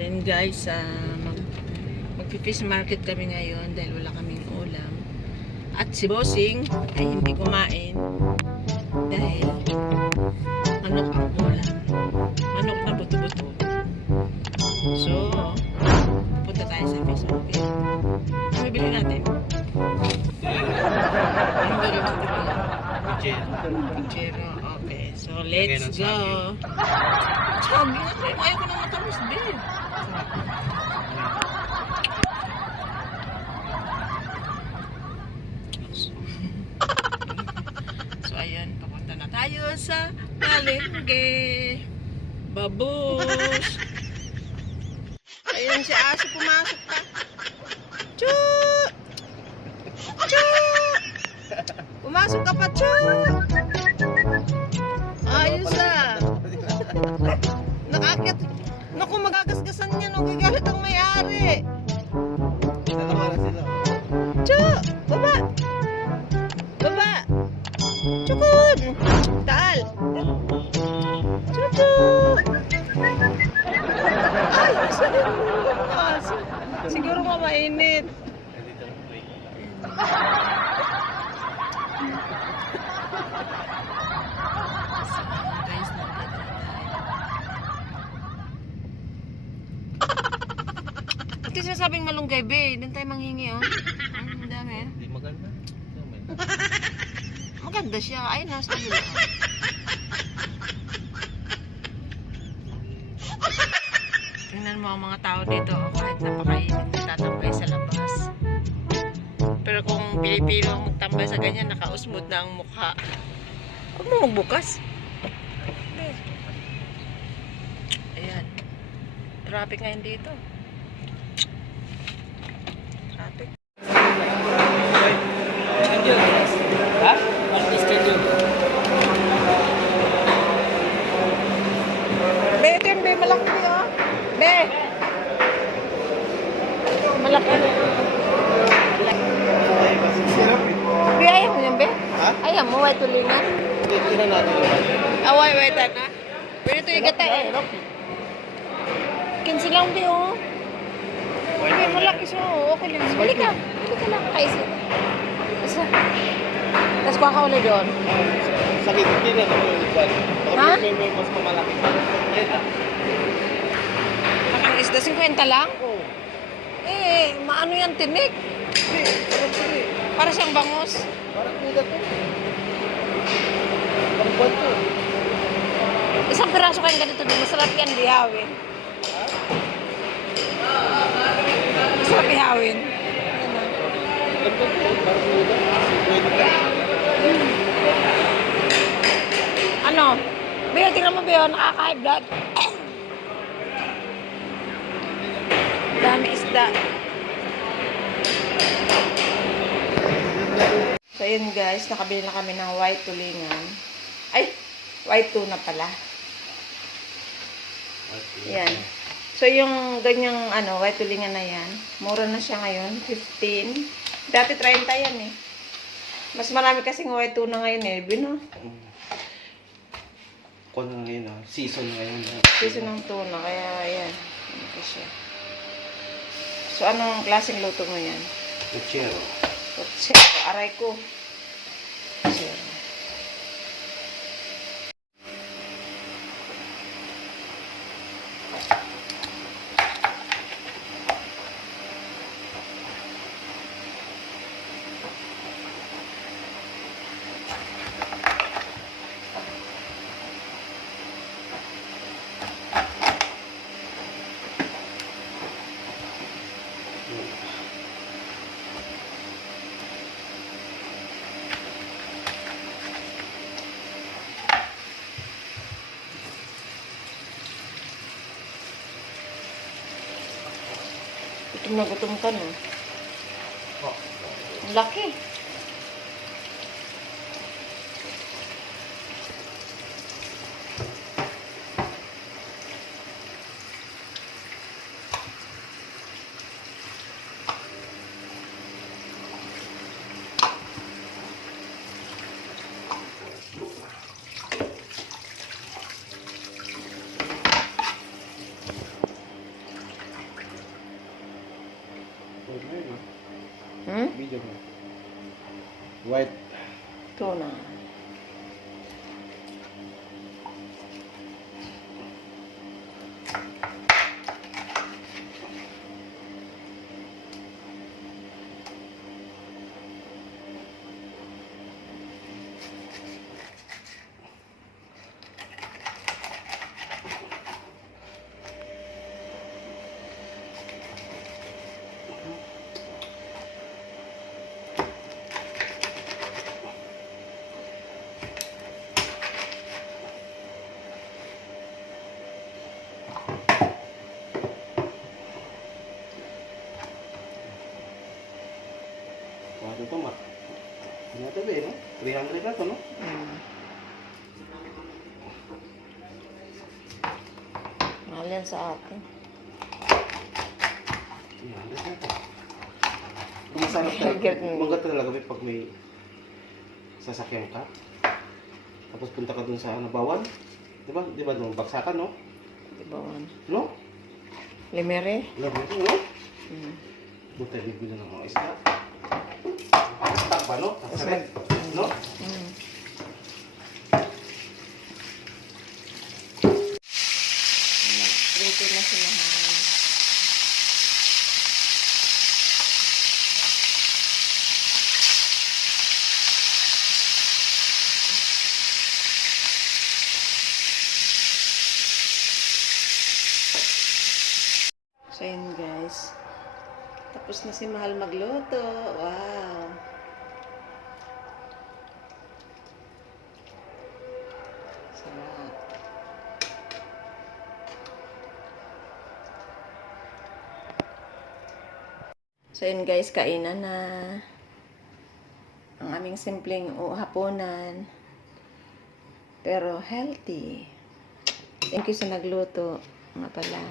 So yun guys, mag-fish market kami ngayon dahil wala kaming ulam. At si Bossing ay hindi kumain dahil manok ang ulam. Manok na buto-buto. So, punta tayo sa fish market. Ano bibili natin? Ano ba rin bibili? Puchero. Okay. So, let's go. Chagi. Ayaw ko na matamis din. So, ayan. Papunta na tayo sa palengke. Babush. Ayun si Aso pumasok pa. Chu! Chu! Pumasok ka pa, Chu! Ayos ah. Nakakit. Naku, magagasgasan niya. Nagagalit ang may-ari. Dalawa na sila. Chu! Baba! Baba! Chukod! Taal! Chuchu! Ay! Siguro nga mainit. Ito sinasabing malunggay, be. Doon tayo manghingi, oh. Ang dami. Hindi maganda. Maganda siya. Ay, nasa kabila. Tingnan mo ang mga tao dito, oh, kahit napakainit, tatambay sa labas. Pero kung Pilipino magtambay sa ganyan, nakausmod na ang mukha. Huwag mo magbukas. Ayan. Traffic ngayon dito. Traffic. Ha? Schedule. Be, ito yun, be. Malaki yun, oh. Be. Malaki. Be, ayaw mo yan, be? Ha? Ayaw mo, white tulingan. Tingnan natin yung Away, white na. Pero ito yung gata, eh. 15 lang, be, oh. Be, malaki siya, oh. Okay lang. Balik ka. Balik ka lang. Kaisip. Isa. Tapos kuha ka ulit doon. Sa hindi na naman yung kwan. Ha? May mas mamalaki pa. Ang isda, 50 lang? Oo. Eh, maano yan, tinik? Para siyang bangus. Parang kuda to. Parang kwan to. Isang piraso kayo ganito din. Masarap yan, lihawin. Masarap ihawin. Parang to. Parang kuda. Pwede ka. Ano? Beo, tingnan mo, Beo. Nakaka-high blood. Dami isda. So, yun guys. Nakabili na kami ng white tulingan. Ay! White tuna pala. Yan. So, yung ganyang, white tulingan na yan. Mura na siya ngayon. 15. Dati 30 yan eh. Mas marami kasing white tuna ngayon eh. Bino. Kwan na ngayon ah. Season ngayon. Piso ng tuna. Kaya, ayan. Ito siya. So, anong klaseng luto mo yan? Puchero. Puchero. Aray ko. Puchero. Gutom na gutom ka, no? Ang laki. Medium. White. Tuna. Wato ito, mat. Hindi na ito, no? 300 na ito, no? Mm. Mahal yan sa akin. 300 na ito. Kung masarap talaga, mangga talaga pag may sasakyan ka. Tapos punta ka dun sa Nabawan. Diba? Diba dun? Bagsakan, no? Diba man? No? Limere? Alam mo ito, no? Mm. Doon tayo bibili ng mga isda. Takba, no? Taksaret. No? Mm. Prito na si Mahal. So yun guys. Tapos na si Mahal magluto. Wow. Sarap. So yun guys, kainan na. Ang aming simpleng hapunan. Pero healthy. Thank you sa nagluto. Nga pala.